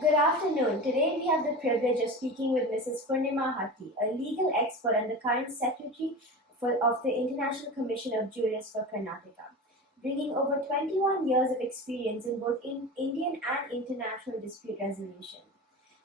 Good afternoon. Today we have the privilege of speaking with Mrs. Poornima Hatti, a legal expert and the current secretary of the International Commission of Jurists for Karnataka, bringing over 21 years of experience in both Indian and international dispute resolution.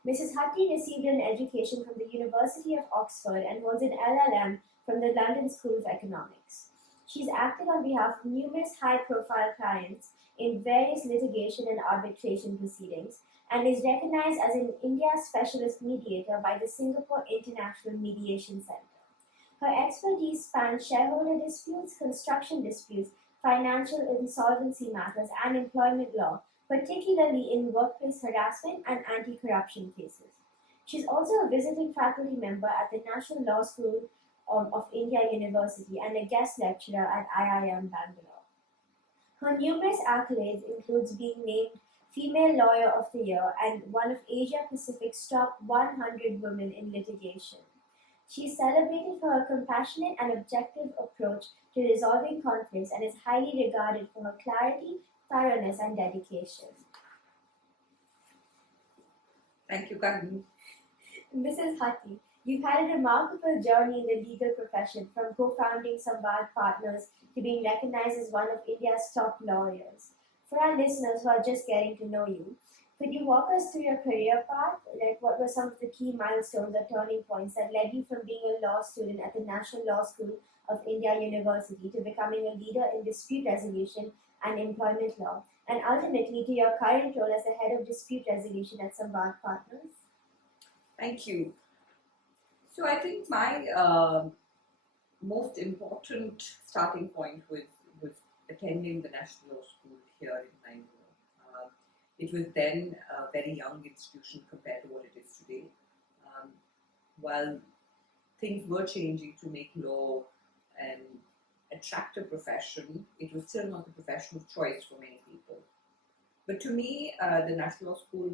Mrs. Hatti received an education from the University of Oxford and holds an LLM from the London School of Economics. She's acted on behalf of numerous high-profile clients in various litigation and arbitration proceedings and is recognized as an India Specialist Mediator by the Singapore International Mediation Center. Her expertise spans shareholder disputes, construction disputes, financial insolvency matters, and employment law, particularly in workplace harassment and anti-corruption cases. She's also a visiting faculty member at the National Law School of India University and a guest lecturer at IIM Bangalore. Her numerous accolades includes being named Female Lawyer of the Year and one of Asia Pacific's top 100 women in litigation. She is celebrated for her compassionate and objective approach to resolving conflicts and is highly regarded for her clarity, thoroughness, and dedication. Thank you, Karni. Mrs. Hatti, you've had a remarkable journey in the legal profession, from co-founding Samvad Partners to being recognized as one of India's top lawyers. For our listeners who are just getting to know you, could you walk us through your career path? Like, what were some of the key milestones or turning points that led you from being a law student at the National Law School of India University to becoming a leader in dispute resolution and employment law, and ultimately to your current role as the head of dispute resolution at Samvad Partners? Thank you. So I think my most important starting point was attending the National Law School here in Bangalore. It was then a very young institution compared to what it is today. While things were changing to make law an attractive profession, it was still not the profession of choice for many people. But to me, the National Law School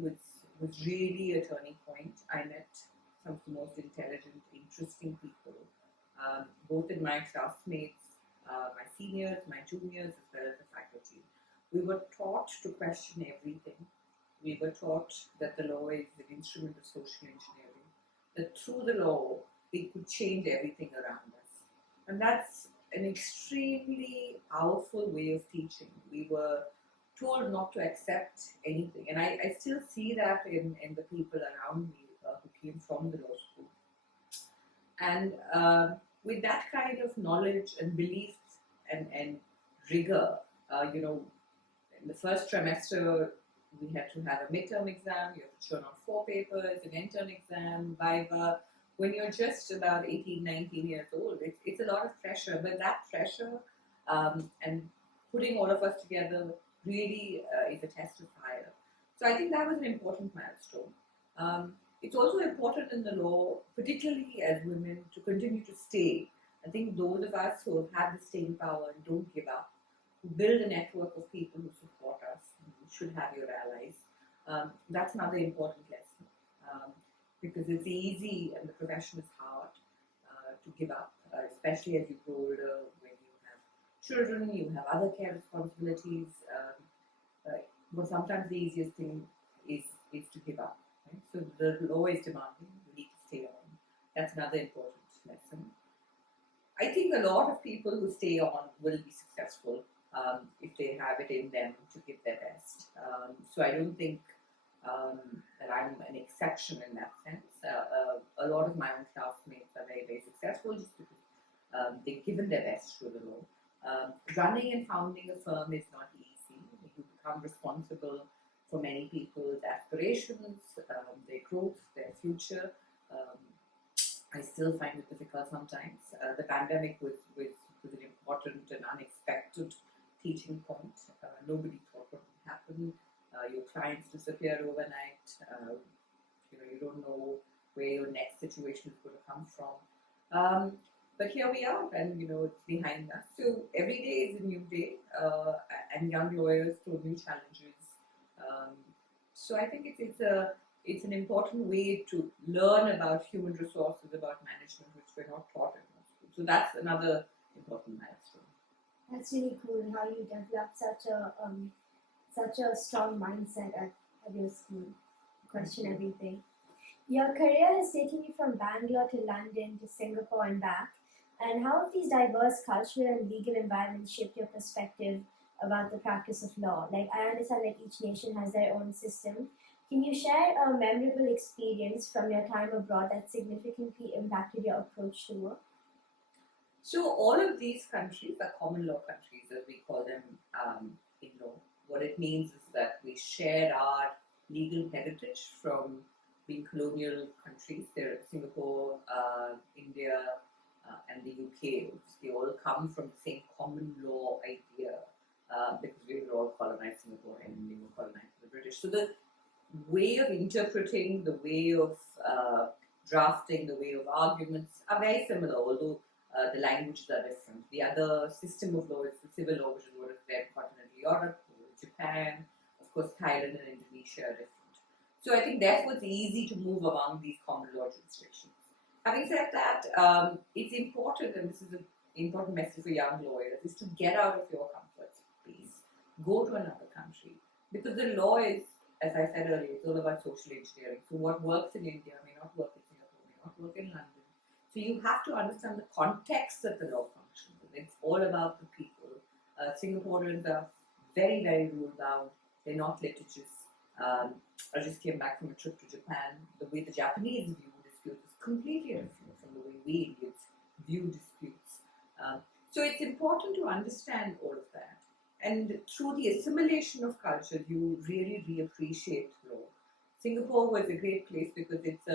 was really a turning point. I met some of the most intelligent, interesting people, both in my classmates, my seniors, my juniors, as well as the faculty. We were taught to question everything. We were taught that the law is an instrument of social engineering, that through the law we could change everything around us. And that's an extremely powerful way of teaching. We were told not to accept anything. And I still see that in the people around me who came from the law school. And with that kind of knowledge and belief and rigor, in the first trimester, we had to have a midterm exam, you have to turn on 4 papers, an intern exam, viva. When you're just about 18, 19 years old, it's a lot of pressure, but that pressure and putting all of us together really is a test of fire. So I think that was an important milestone. It's also important in the law, particularly as women, to continue to stay. I think those of us who have had the staying power and don't give up, who build a network of people who support us, you should have your allies. That's another important lesson, because it's easy and the profession is hard to give up, especially as you grow older, when you have children, you have other care responsibilities. But sometimes the easiest thing is to give up. Right? So the law is demanding, you need to stay on. That's another important lesson. I think a lot of people who stay on will be successful if they have it in them to give their best. So I don't think that I'm an exception in that sense. A lot of my own classmates are very, very successful just because they've given their best through the law. Running and founding a firm is not easy. You become responsible for many people's aspirations, their growth, their future. I still find it difficult sometimes. The pandemic was an important and unexpected teaching point. Nobody thought what would happen. Your clients disappear overnight. You don't know where your next situation is going to come from. But here we are, and it's behind us. So every day is a new day, and young lawyers throw new challenges. So I think it's an important way to learn about human resources, about management, which we're not taught in law school. So that's another important milestone. That's really cool how you developed such a strong mindset at your school. question everything. Your career has taken you from Bangalore to London to Singapore and back. And how have these diverse cultural and legal environments shaped your perspective about the practice of law? Like, I understand that each nation has their own system. Can you share a memorable experience from your time abroad that significantly impacted your approach to work? So all of these countries are common law countries, as we call them in law. What it means is that we share our legal heritage from being colonial countries. There are Singapore, India, and the UK. They all come from the same common law idea because we were all colonized Singapore and we were colonized by the British. So the way of interpreting, the way of drafting, the way of arguments are very similar, although the languages are different. The other system of law is the civil law, which is what is there in continental Europe, Japan, of course, Thailand and Indonesia are different. So I think therefore it's easy to move among these common law jurisdictions. Having said that, it's important, and this is an important message for young lawyers, is to get out of your comfort space. Go to another country. Because the law is, as I said earlier, it's all about social engineering. So what works in India may not work in Singapore, may not work in London. So you have to understand the context that the law functions in. It's all about the people. Singaporeans are very, very rule bound. They're not litigious. I just came back from a trip to Japan. The way the Japanese view disputes is completely different from the way we Indians view disputes. So it's important to understand all of that. And through the assimilation of culture, you really reappreciate law. Singapore was a great place because it's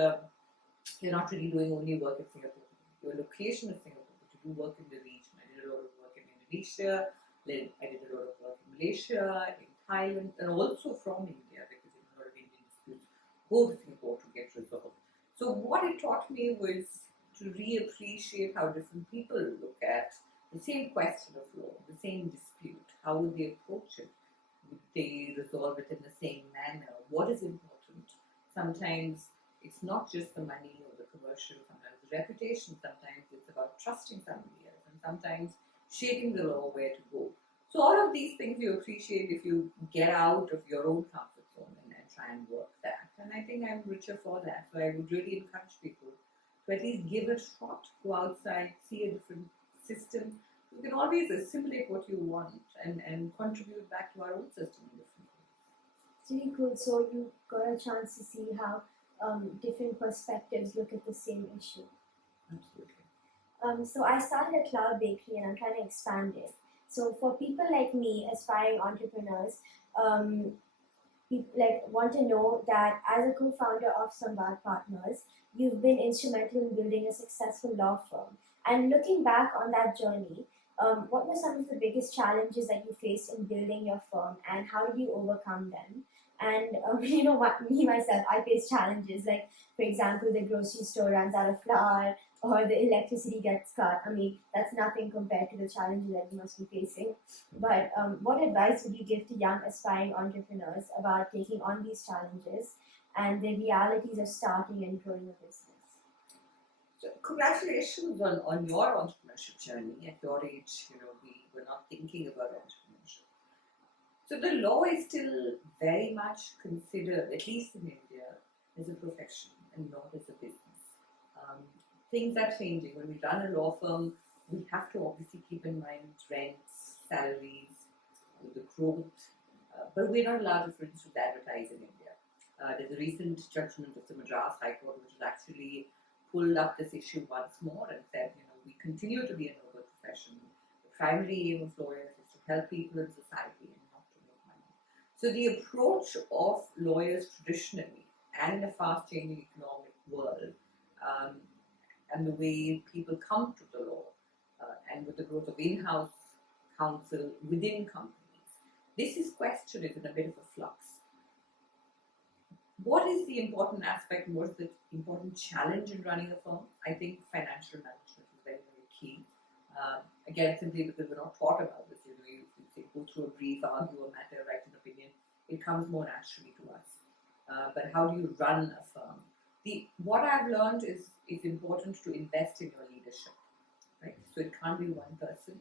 you're not really doing only work in Singapore. Your location is Singapore, but you do work in the region. I did a lot of work in Indonesia, I did a lot of work in Malaysia, in Thailand, and also from India because a lot of Indian disputes go to Singapore to get resolved. So what it taught me was to reappreciate how different people look at the same question of law, the same dispute. How would they approach it? Would they resolve it in the same manner? What is important? Sometimes it's not just the money or the commercial, sometimes the reputation, sometimes it's about trusting somebody else, and sometimes shaping the law where to go. So all of these things you appreciate if you get out of your own comfort zone and try and work that. And I think I'm richer for that. So I would really encourage people to at least give it a shot, go outside, see a different system. You can always assimilate what you want and contribute back to our own system in different ways. It's really cool. So you got a chance to see how different perspectives look at the same issue. Absolutely. So I started a cloud bakery and I'm trying to expand it. So for people like me, aspiring entrepreneurs, want to know that as a co-founder of Samvad Partners, you've been instrumental in building a successful law firm. And looking back on that journey, what were some of the biggest challenges that you faced in building your firm, and how did you overcome them? And you know what, me myself, I face challenges like, for example, the grocery store runs out of flour or the electricity gets cut. I mean, that's nothing compared to the challenges that you must be facing. But what advice would you give to young aspiring entrepreneurs about taking on these challenges and the realities of starting and growing a business? So congratulations on your entrepreneurship journey. At your age, we were not thinking about entrepreneurship. So the law is still very much considered, at least in India, as a profession and not as a business. Things are changing. When we run a law firm, we have to obviously keep in mind rents, salaries, the growth, but we're not allowed to, for instance, advertise in India. There's a recent judgment of the Madras High Court which has actually pulled up this issue once more and said, we continue to be a noble profession. The primary aim of lawyers is to help people in society and not to make money. So the approach of lawyers traditionally and in a fast-changing economic world, and the way people come to the law, and with the growth of in-house counsel within companies, this is questioned is in a bit of a flux. What is the important aspect? What is the important challenge in running a firm? I think financial management is very, very key. Again, simply because we're not taught about this. You say, go through a brief, argue a matter, write an opinion. It comes more naturally to us. But how do you run a firm? What I've learned is it's important to invest in your leadership. Right? So it can't be one person.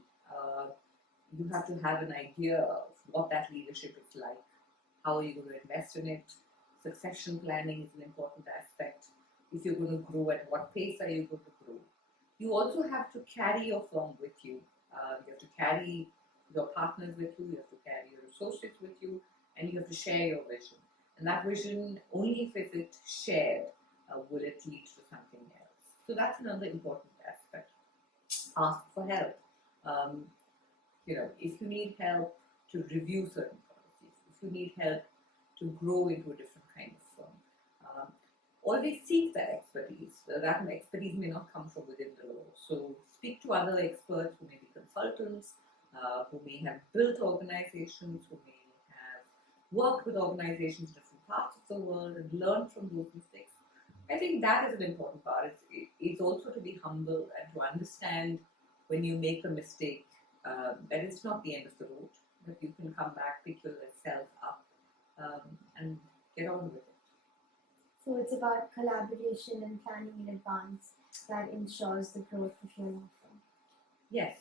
You have to have an idea of what that leadership is like. How are you going to invest in it? Succession planning is an important aspect. If you're going to grow, at what pace are you going to grow? You also have to carry your firm with you. You have to carry your partners with you, you have to carry your associates with you, and you have to share your vision. And that vision, only if it's shared, will it lead to something else. So that's another important aspect. Ask for help. If you need help to review certain policies, if you need help to grow into a different kind of firm, always seek that expertise. That expertise may not come from within the law. So speak to other experts who may be consultants, who may have built organizations, who may have worked with organizations in different parts of the world and learn from those mistakes. I think that is an important part. It's also to be humble and to understand when you make a mistake that it's not the end of the road, that you can come back, pick yourself up, and get on with it. So it's about collaboration and planning in advance that ensures the growth of your law firm. Yes.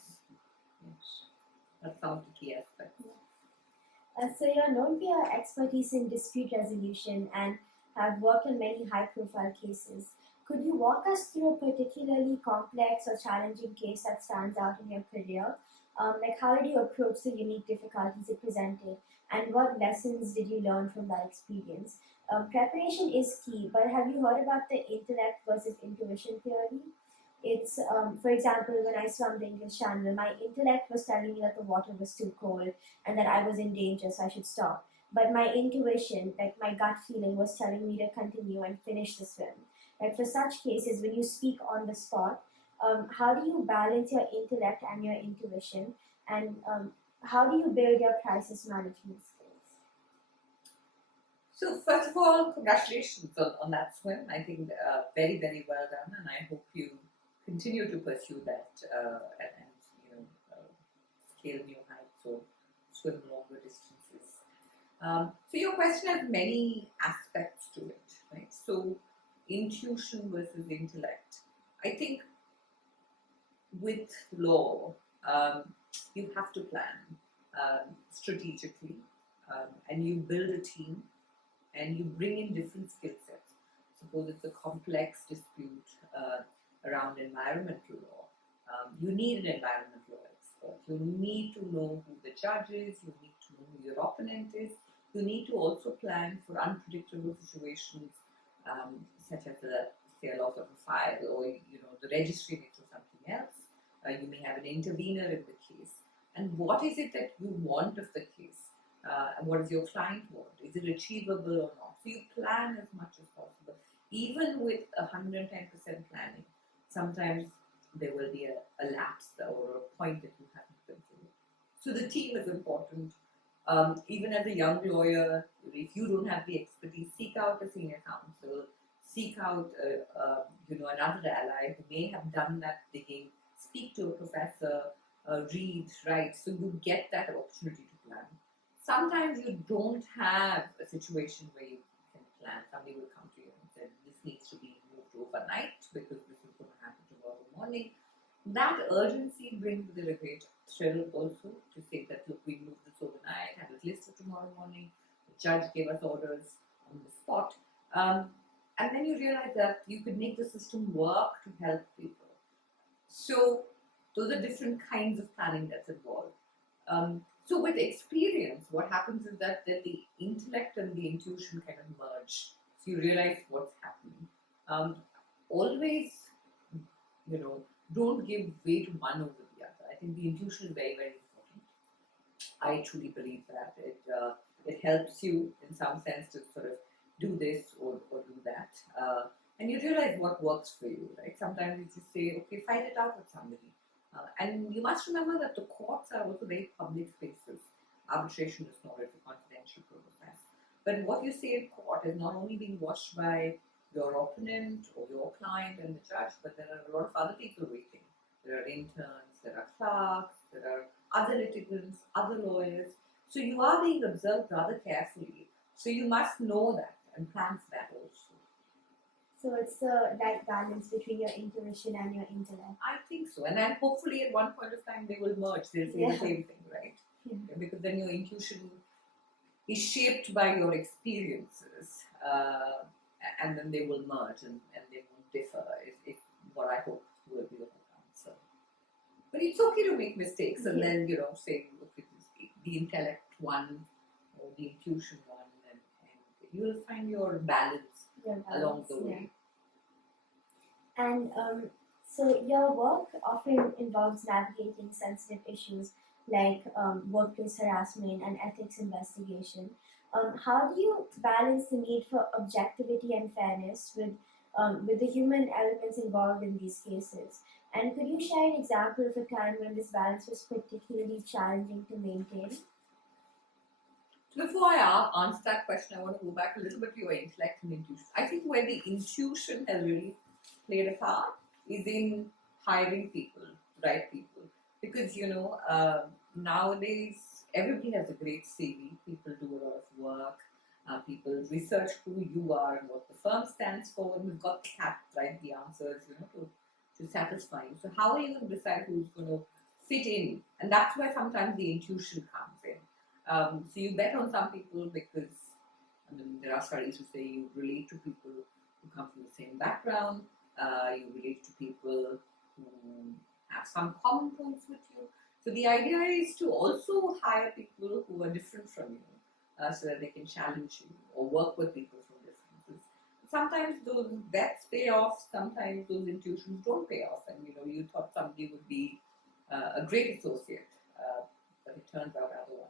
That's one of the key aspects. So you're known for your expertise in dispute resolution and have worked on many high-profile cases. Could you walk us through a particularly complex or challenging case that stands out in your career? How did you approach the unique difficulties it presented, and what lessons did you learn from that experience? Preparation is key, but have you heard about the intellect versus intuition theory? It's, for example, when I swam the English Channel, my intellect was telling me that the water was too cold and that I was in danger, so I should stop. But my intuition, like my gut feeling, was telling me to continue and finish the swim. For such cases, when you speak on the spot, how do you balance your intellect and your intuition, and how do you build your crisis management skills? So first of all, congratulations on that swim. I think very, very well done, and I hope you continue to pursue that and scale new heights or swim longer distances. So your question has many aspects to it, right? So intuition versus intellect. I think with law, you have to plan strategically, and you build a team, and you bring in different skill sets. Suppose it's a complex dispute around environmental law. You need an environmental law expert. You need to know who the judge is. You need to know who your opponent is. You need to also plan for unpredictable situations, such as a loss of a file, or the registry may throw something else. You may have an intervener in the case. And what is it that you want of the case? And what does your client want? Is it achievable or not? So you plan as much as possible. Even with 110% planning, sometimes there will be a lapse or a point that you haven't considered. So the team is important. Even as a young lawyer, if you don't have the expertise, seek out a senior counsel, seek out another ally who may have done that digging, speak to a professor, read, write, so you get that opportunity to plan. Sometimes you don't have a situation where you can plan. Somebody will come to you and say, this needs to be moved overnight because this is going to happen tomorrow morning. That urgency brings with it a great thrill also to say that, look, we moved this overnight, have it listed tomorrow morning, the judge gave us orders on the spot. And then you realize that you could make the system work to help people. So those are different kinds of planning that's involved. So with experience, what happens is that the intellect and the intuition kind of merge. So you realize what's happening. Always, don't give way to one over the other. I think the intuition is very, very important. I truly believe that. It helps you in some sense to sort of do this or do that. And you realize what works for you, right? Sometimes you just say, okay, fight it out with somebody. And you must remember that the courts are also very public spaces. Arbitration is not a confidential process. But what you say in court is not only being watched by your opponent or your client and the judge, but there are a lot of other people waiting. There are interns, there are clerks, there are other litigants, other lawyers. So you are being observed rather carefully. So you must know that and plan for that also. So it's the right balance between your intuition and your intellect. I think so. And then hopefully at one point of time they will merge. They'll say the same thing, right? Yeah. Because then your intuition is shaped by your experiences. uh, and then they will merge and they won't differ. Is what I hope will be the answer. But it's okay to make mistakes and then say, look, it is the intellect one or the intuition one, and you will find your balance along the way. And so your work often involves navigating sensitive issues like workplace harassment and ethics investigation. How do you balance the need for objectivity and fairness with the human elements involved in these cases? And could you share an example of a time when this balance was particularly challenging to maintain? So before I answer that question, I want to go back a little bit to your intellect and intuition. I think where the intuition has really played a part is in hiring people, the right people. Because, nowadays everybody has a great CV. People do a lot of work. People research who you are and what the firm stands for. And we've got the answers, to satisfy you. So how are you going to decide who's going to fit in? And that's where sometimes the intuition comes in. So you bet on some people because there are studies who say you relate to people who come from the same background, you relate to people who have some common points with you. So the idea is to also hire people who are different from you so that they can challenge you or work with people from differences. Sometimes those bets pay off, sometimes those intuitions don't pay off, and you thought somebody would be a great associate, but it turns out otherwise.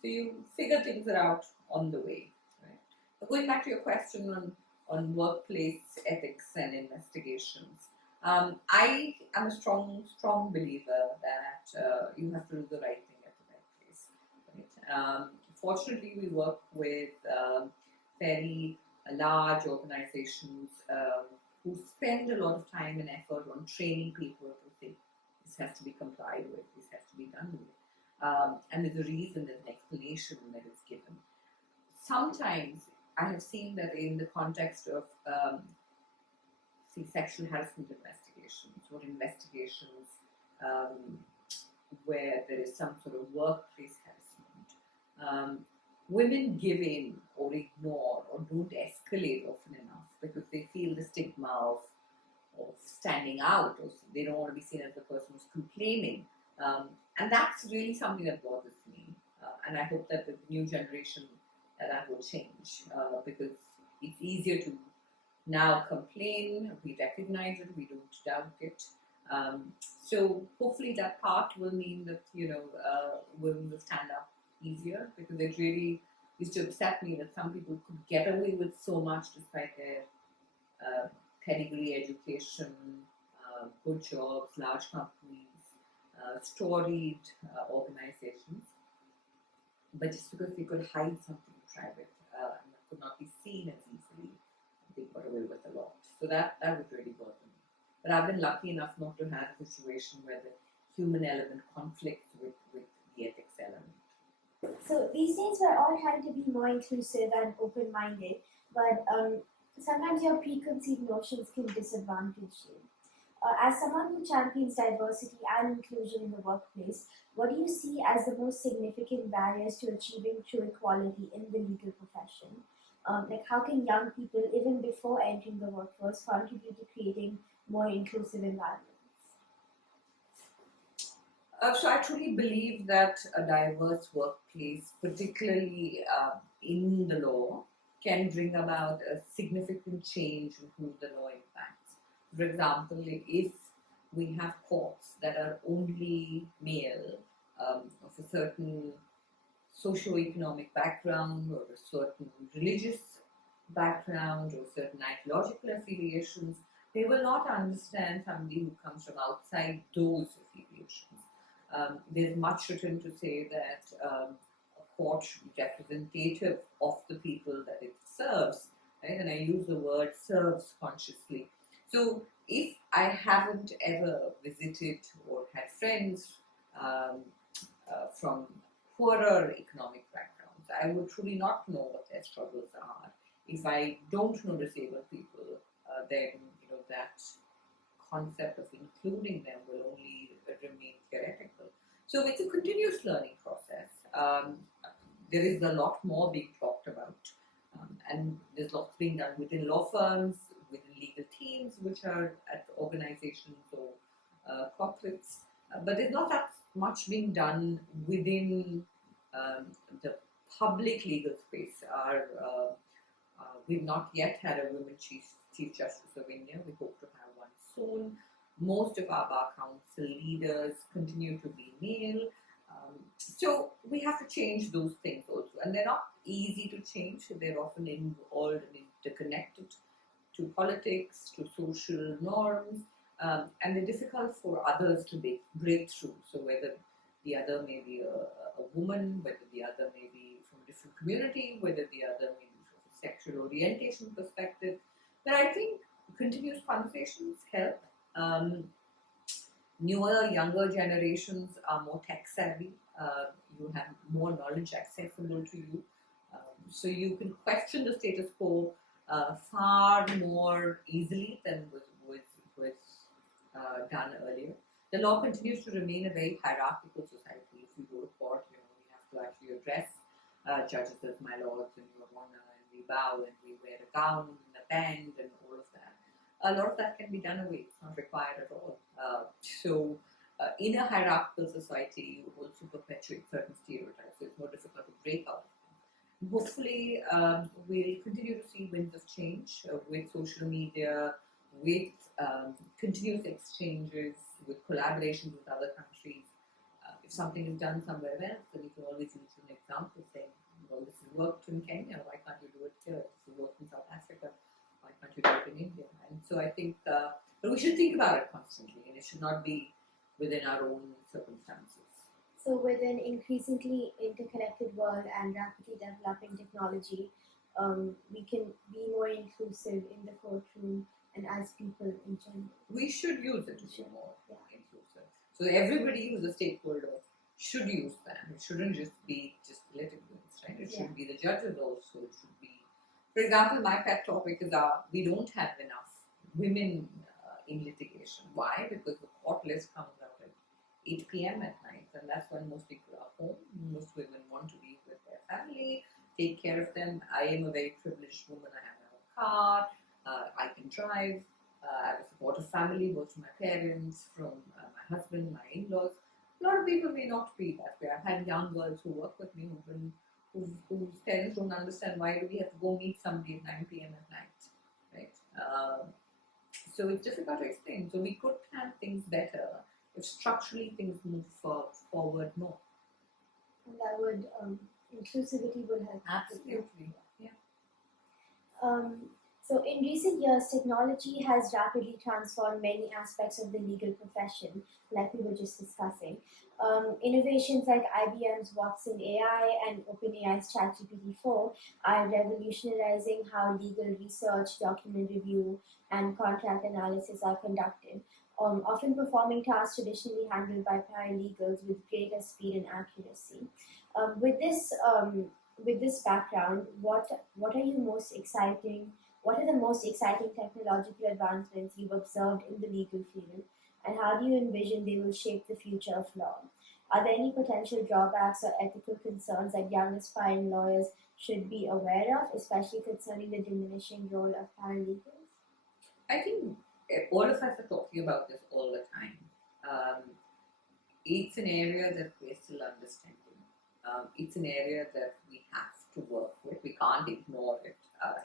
So you figure things out on the way. Right? But going back to your question on workplace ethics and investigations, I am a strong believer that you have to do the right thing at the right place. Right? Fortunately, we work with fairly large organizations who spend a lot of time and effort on training people to think this has to be complied with, this has to be done with. And there's a reason, there's an explanation that is given. Sometimes I have seen that in the context of sexual harassment investigations or investigations where there is some sort of workplace harassment, women give in or ignore or don't escalate often enough because they feel the stigma of standing out, or they don't want to be seen as the person who's complaining. And that's really something that bothers me. And I hope that the new generation that will change because it's easier to now complain, we recognize it, we don't doubt it. So hopefully that part will mean that, women will stand up easier, because it really used to upset me that some people could get away with so much despite their pedigree, education, good jobs, large companies, storied organizations, but just because they could hide something private and that could not be seen as easily, they got away with a lot. So that would really bother me. But I've been lucky enough not to have a situation where the human element conflicts with the ethics element. So these days we're all trying to be more inclusive and open-minded, but sometimes your preconceived notions can disadvantage you. As someone who champions diversity and inclusion in the workplace, what do you see as the most significant barriers to achieving true equality in the legal profession? How can young people, even before entering the workforce, contribute to creating more inclusive environments? So I truly believe that a diverse workplace, particularly in the law, can bring about a significant change in who the law impacts. For example, if we have courts that are only male of a certain socio-economic background or a certain religious background or certain ideological affiliations, they will not understand somebody who comes from outside those affiliations. There's much written to say that a court should be representative of the people that it serves, right? And I use the word serves consciously. So if I haven't ever visited or had friends from poorer economic backgrounds, I would truly not know what their struggles are. If I don't know disabled people, then that concept of including them will only remain theoretical. So it's a continuous learning process. There is a lot more being talked about And there's lots being done within law firms, within legal teams, which are at organizations or corporates. But there's not that much being done within the public legal space. We've not yet had a women Chief Justice of India. We hope to have one soon. Most of our bar council leaders continue to be male. So we have to change those things also. And they're not easy to change. They're often involved and interconnected to politics, to social norms, and they're difficult for others to break through. So whether the other may be a woman, whether the other may be from a different community, whether the other may be from a sexual orientation perspective. But I think continuous conversations help. Newer, younger generations are more tech savvy. You have more knowledge accessible to you. So you can question the status quo far more easily than was done earlier. The law continues to remain a very hierarchical society. If we go to court, we have to actually address judges as my lords and your honor, and we bow and we wear a gown and a band and all of that. A lot of that can be done away. It's not required at all. So in a hierarchical society, you also perpetuate certain stereotypes. So it's more difficult to break out of them. Hopefully, we'll continue to see winds of change with social media, with continuous exchanges, with collaborations with other countries. If something is done somewhere else, then you can always use an example saying, well, this has worked in Kenya, why can't you do it here? This has worked in South Africa, why can't you do it in India? And so I think, but we should think about it constantly, and it should not be within our own circumstances. So with an increasingly interconnected world and rapidly developing technology, we can be more inclusive in the courtroom and as people in general. We should use it to be more inclusive. So everybody who's a stakeholder should use them. It shouldn't just be just litigants, right? It should be the judges also. It should be, for example, my pet topic is we don't have enough women in litigation. Why? Because the court list comes out at 8 p.m. at night, and that's when most people are home. Most women want to be with their family, take care of them. I am a very privileged woman. I have my own car. I can drive. I have a supportive family, both from my parents, from my husband, my in-laws. A lot of people may not be that way. I've had young girls who work with me whose parents don't understand why do we have to go meet somebody at 9 p.m. at night, right? So it's difficult to explain. So we could plan things better if structurally things move forward more. And that would, inclusivity would help. Absolutely, yeah. So in recent years, technology has rapidly transformed many aspects of the legal profession, like we were just discussing. Innovations like IBM's Watson AI and OpenAI's ChatGPT-4 are revolutionizing how legal research, document review, and contract analysis are conducted, often performing tasks traditionally handled by paralegals with greater speed and accuracy. With this background, what are the most exciting technological advancements you've observed in the legal field, and how do you envision they will shape the future of law? Are there any potential drawbacks or ethical concerns that young aspiring lawyers should be aware of, especially concerning the diminishing role of paralegals? I think all of us are talking about this all the time. It's an area that we're still understanding. It's an area that we have to work with. We can't ignore it,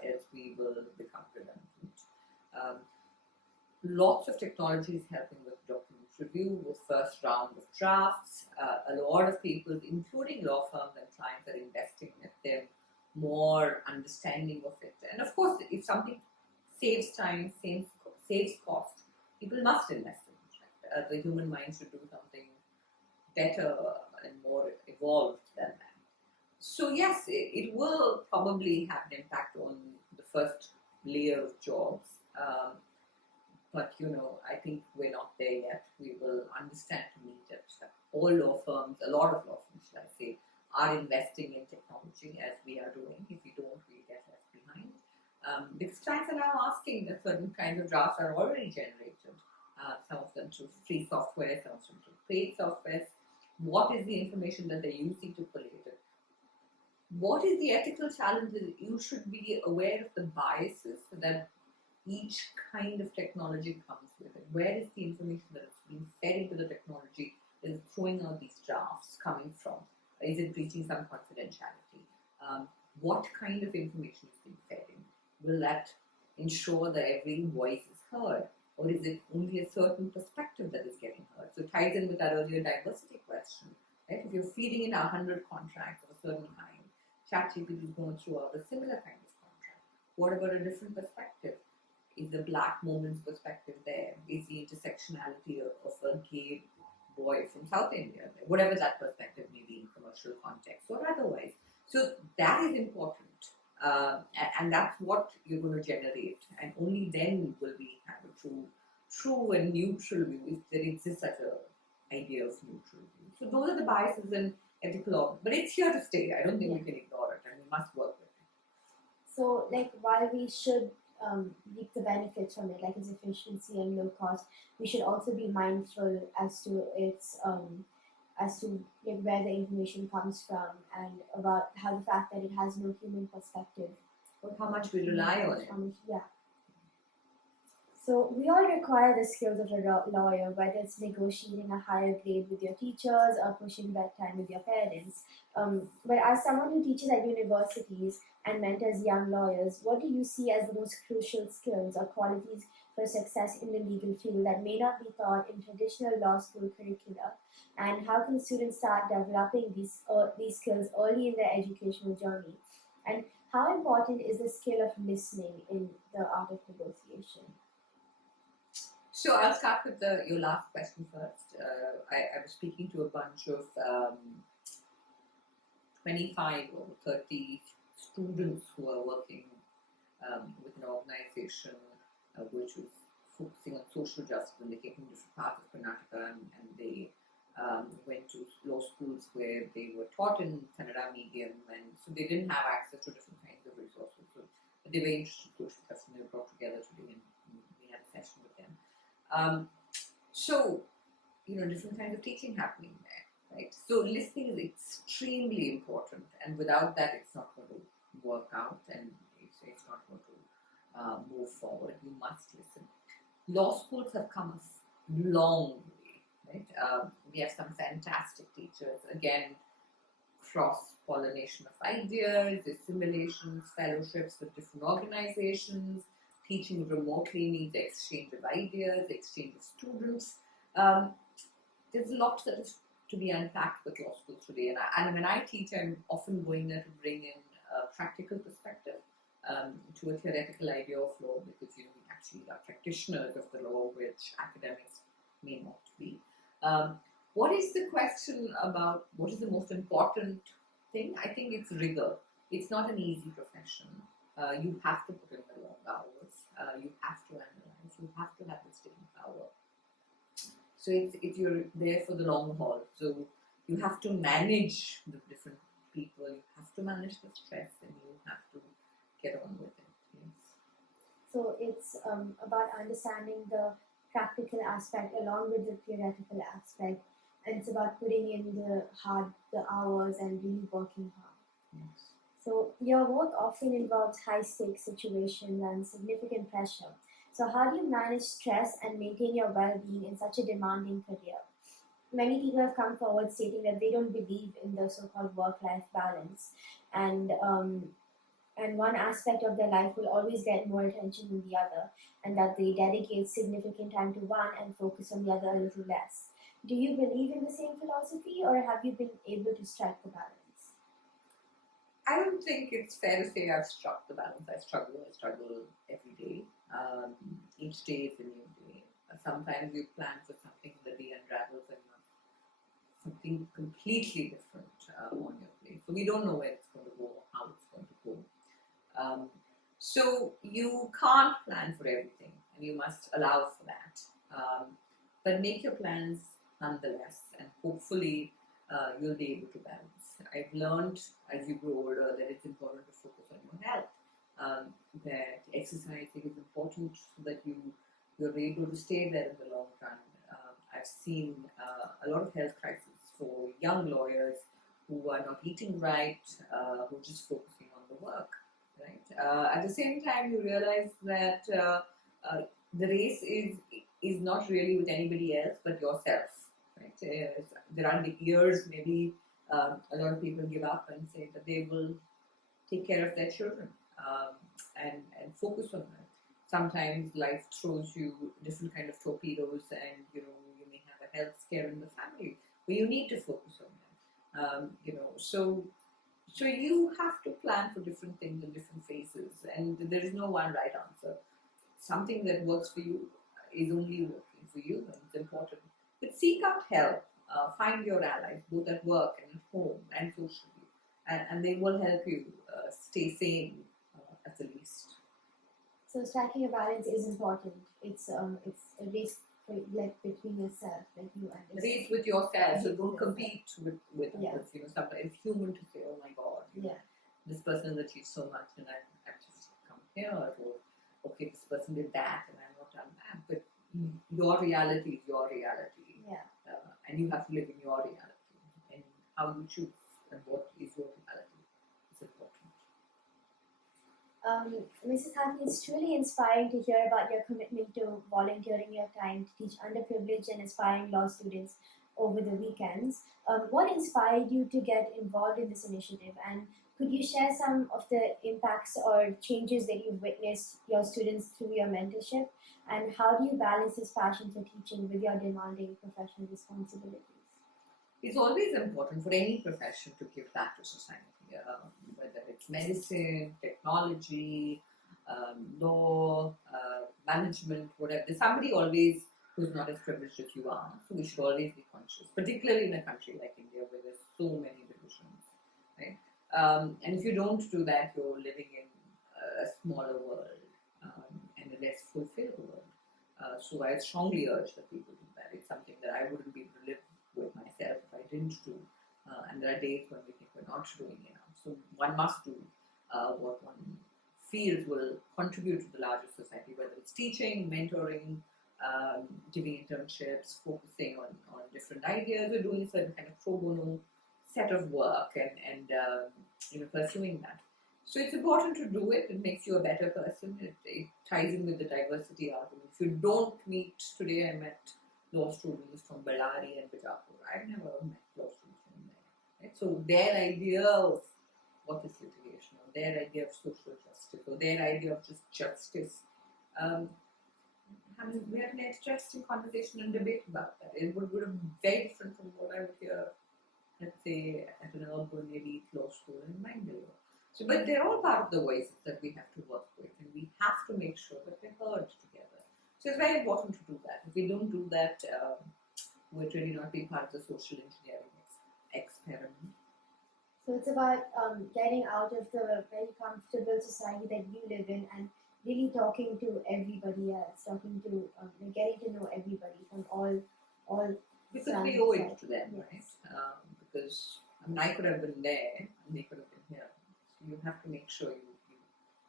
else we will become redundant. Lots of technology is helping with document review, with first round of drafts. A lot of people, including law firms and clients, are investing in them, more understanding of it. And of course, if something saves time, saves cost, people must invest in it. Right? The human mind should do something better and more evolved than that. So yes, it will probably have an impact on the first layer of jobs. But I think we're not there yet. We will understand to meet it. All law firms, a lot of law firms, should I say, are investing in technology as we are doing. If we don't, we get left behind. Because clients are now asking that certain kinds of drafts are already generated. Some of them through free software, some of them through paid software. What is the information that they're using to collate it? what is the ethical challenge? You should be aware of the biases that each kind of technology comes with it. Where is the information that is being fed into the technology that is throwing out these drafts coming from? Is it breaching some confidentiality? What kind of information is being fed in? Will that ensure that every voice is heard? Or is it only a certain perspective that is getting heard? So it ties in with our earlier diversity question. Right? If you're feeding in 100 contracts of a certain kind, ChatGPT is going to throw out a similar kind of contract. What about a different perspective? Is the black woman's perspective there? Is the intersectionality of a gay boy from South India there? Whatever that perspective may be in commercial context or otherwise. So that is important. And that's what you're going to generate. And only then will we have a true and neutral view, if there exists such an idea of neutral view. So those are the biases in ethical law. But it's here to stay. I don't think we can ignore it, and we must work with it. So, like, while we should reap the benefits from it, like its efficiency and low cost, we should also be mindful as to its as to like where the information comes from and about how the fact that it has no human perspective. Or how much we rely on it. Yeah. So we all require the skills of a lawyer, whether it's negotiating a higher grade with your teachers or pushing bedtime with your parents. But as someone who teaches at universities and mentors young lawyers, what do you see as the most crucial skills or qualities for success in the legal field that may not be taught in traditional law school curricula? And how can students start developing these skills early in their educational journey? And how important is the skill of listening in the art of negotiation? So I'll start with your last question first. I was speaking to a bunch of 25 or 30 students who are working with an organization which was focusing on social justice, and they came from different parts of Karnataka, and they went to law schools where they were taught in Kannada medium, and so they didn't have access to different kinds of resources. So they were interested in social justice, and they were brought together today, and we had a session with them. So, different kinds of teaching happening there, right? So listening is extremely important, and without that, it's not going to work out, and it's not going to move forward. You must listen. Law schools have come a long way, right? We have some fantastic teachers. Again, cross-pollination of ideas, assimilations, fellowships with different organizations. Teaching remotely needs exchange of ideas, exchange of students. There's a lot that is to be unpacked with law schools today. And when I teach, I'm often going there to bring in a practical perspective to a theoretical idea of law, because we actually are practitioners of the law, which academics may not be. What is the question about what is the most important thing? I think it's rigor. It's not an easy profession. You have to put in the long hours. You have to analyze. You have to have the staying power. So if you're there for the long haul, so you have to manage the different people. You have to manage the stress, and you have to get on with it. Yes. So it's about understanding the practical aspect along with the theoretical aspect, and it's about putting in the hours and really working hard. Yes. So your work often involves high-stakes situations and significant pressure. So how do you manage stress and maintain your well-being in such a demanding career? Many people have come forward stating that they don't believe in the so-called work-life balance, and one aspect of their life will always get more attention than the other, and that they dedicate significant time to one and focus on the other a little less. Do you believe in the same philosophy, or have you been able to strike the balance? I don't think it's fair to say I've struck the balance. I struggle every day. Each day is a new day. Sometimes you plan for something, the day unravels, and you have something completely different on your plate. So we don't know where it's going to go, how it's going to go. So you can't plan for everything, and you must allow for that. But make your plans nonetheless, and hopefully you'll be able to balance. I've learned as you grow older that it's important to focus on your health, that exercising is important so that you're able to stay there in the long run. I've seen a lot of health crises for young lawyers who are not eating right, who are just focusing on the work, right? At the same time, you realize that the race is not really with anybody else but yourself, right? There are the years maybe a lot of people give up and say that they will take care of their children and focus on that. Sometimes life throws you different kind of torpedoes, and you may have a health scare in the family where you need to focus on that. So you have to plan for different things in different phases, and there is no one right answer. Something that works for you is only working for you, and it's important. But seek out help. Find your allies, both at work and at home and socially, and they will help you stay sane at the least. So striking a balance is important. It's a race like between yourself, like you understand. Race with yourself, so don't Yes. compete with Yeah. others. Sometimes it's human to say, "Oh my God, Yeah. this person achieves so much, and I've just come here," or "Okay, this person did that, and I've not done that." But your reality is your reality, Yeah. and you have to live in your reality, and how you choose and what is your reality is important. Mrs. Hatti, it's truly inspiring to hear about your commitment to volunteering your time to teach underprivileged and aspiring law students over the weekends. What inspired you to get involved in this initiative? And could you share some of the impacts or changes that you've witnessed your students through your mentorship? And how do you balance this passion for teaching with your demanding professional responsibilities? It's always important for any profession to give back to society, whether it's medicine, technology, law, management, whatever. There's somebody always who's not as privileged as you are, so we should always be conscious, particularly in a country like India where there's so many divisions, right? And if you don't do that, you're living in a smaller world and a less fulfilled world. So I strongly urge that people do that. It's something that I wouldn't be able to live with myself if I didn't do. And there are days when we think we're not doing enough. So one must do what one feels will contribute to the larger society, whether it's teaching, mentoring, giving internships, focusing on different ideas, or doing a certain kind of pro bono set of work and pursuing that. So it's important to do it. It makes you a better person. It ties in with the diversity argument. If you don't meet, today I met law students from Bellary and Bijapur. I've never met law students from there. Right? So their idea of what is litigation, or their idea of social justice, or their idea of just justice, we had an interesting conversation and debate about that. It would have been very different from what I would hear, let's say, at an urban elite law school in Bangalore. So, but they're all part of the voices that we have to work with, and we have to make sure that we're heard together. So it's very important to do that. If we don't do that, we're really not being part of the social engineering experiment. So it's about getting out of the very comfortable society that you live in and really talking to everybody else, getting to know everybody from all. Because we owe it sides. to them, Yes. right? Because I could have been there, and they could have been here. So you have to make sure you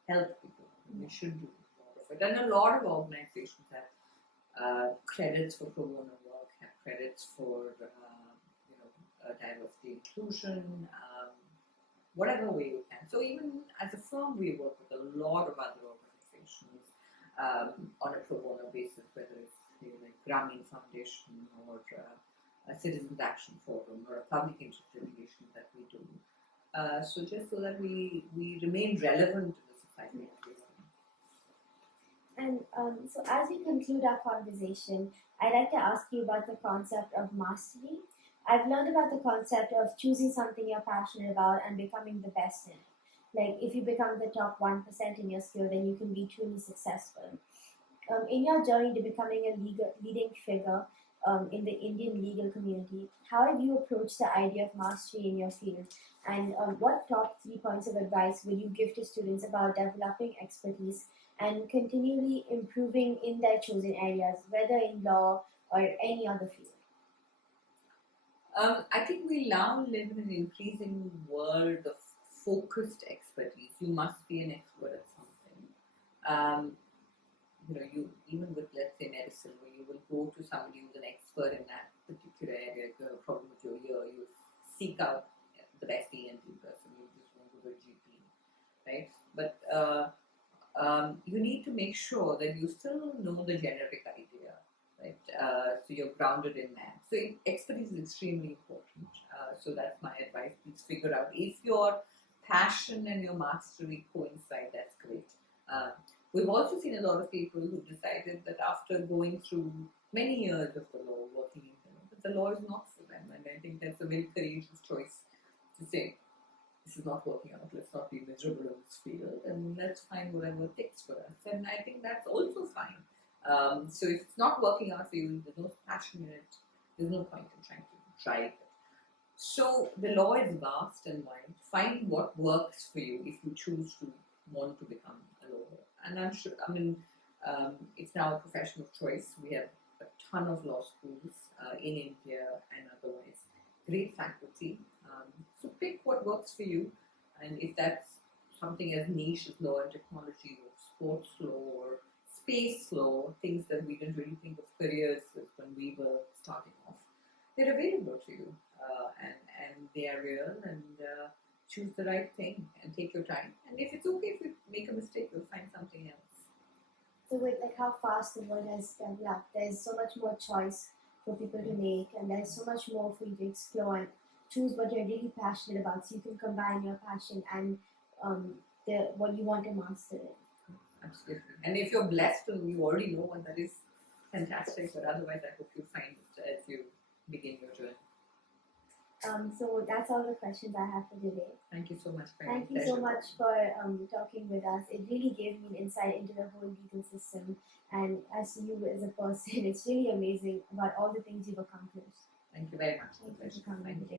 help people. We should do more of it. And a lot of organizations have credits for pro bono work, have credits for diversity inclusion, whatever way you can. So even as a firm, we work with a lot of other organizations on a pro bono basis, whether it's like Grameen Foundation or a Citizens Action Forum or a public interest litigation that we do. So just so that we remain relevant to the society. And so as we conclude our conversation, I'd like to ask you about the concept of mastery. I've learned about the concept of choosing something you're passionate about and becoming the best in it. Like if you become the top 1% in your skill, then you can be truly successful. In your journey to becoming a leading figure in the Indian legal community, how have you approached the idea of mastery in your field? And what top 3 points of advice will you give to students about developing expertise and continually improving in their chosen areas, whether in law or any other field? I think we now live in an increasing world of focused expertise. You must be an expert at something. You even with, let's say, medicine, where you will go to somebody who's an expert in that particular area. If you have a problem with your ear, you seek out the best ENT person. You just won't go to a GP, right? But you need to make sure that you still know the generic idea, right? So you're grounded in that. So expertise is extremely important. So that's my advice. Please figure out if your passion and your mastery coincide. That's great. Uh, we've also seen a lot of people who decided that after going through many years of the law, working in the law, that the law is not for them. And I think that's a very courageous choice to say, this is not working out, let's not be miserable in this field, and let's find whatever fits for us. And I think that's also fine. So if it's not working out for you, there's no passion in it, there's no point in trying to try it. So the law is vast and wide. Find what works for you if you choose to want to become a lawyer. And I'm sure, it's now a profession of choice. We have a ton of law schools in India and otherwise. Great faculty. So pick what works for you, and if that's something as niche as law and technology or sports law or space law, things that we didn't really think of careers when we were starting off, they're available to you, and they are real, and choose the right thing and take your time. And if it's okay if you make a mistake, you'll find something else. So with like how fast the world has developed, there's so much more choice for people to make, and there's so much more for you to explore and choose what you're really passionate about, so you can combine your passion and what you want to master in. Absolutely. And if you're blessed and you already know what that is, fantastic. But otherwise, I hope you find it as you begin your journey. So that's all the questions I have for today. Thank you so much. Thank you so much for talking with us. It really gave me an insight into the whole legal system, and as you as a person, it's really amazing about all the things you've accomplished. Thank you very much. Thank you for coming today.